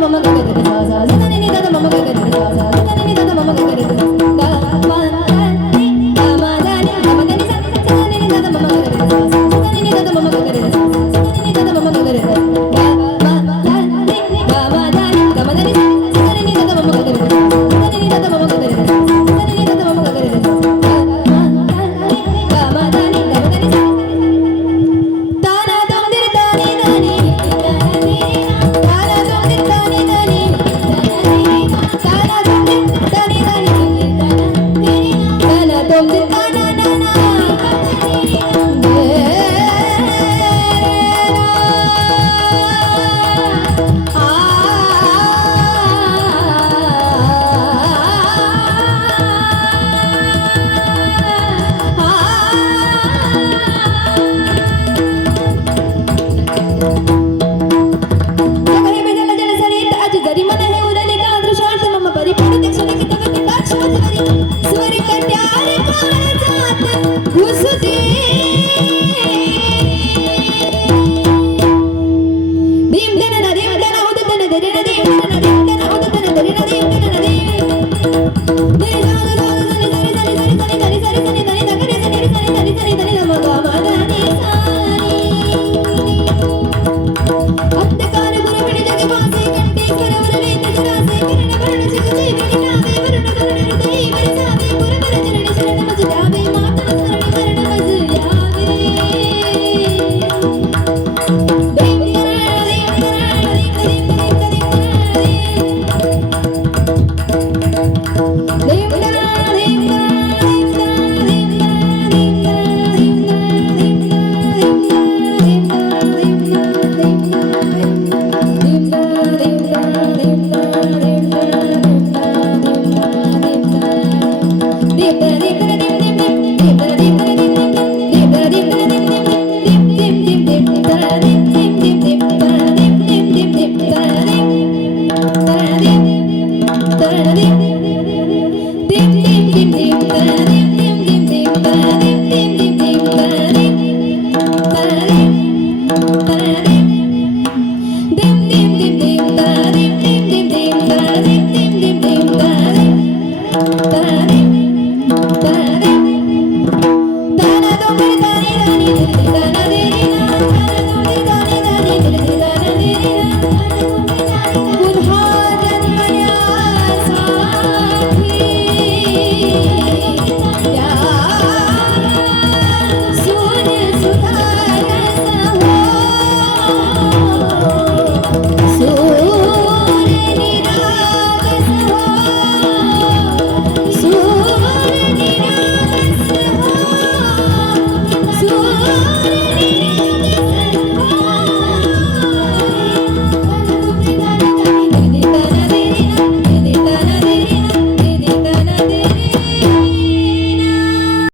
Mama, Who's Dip, dip.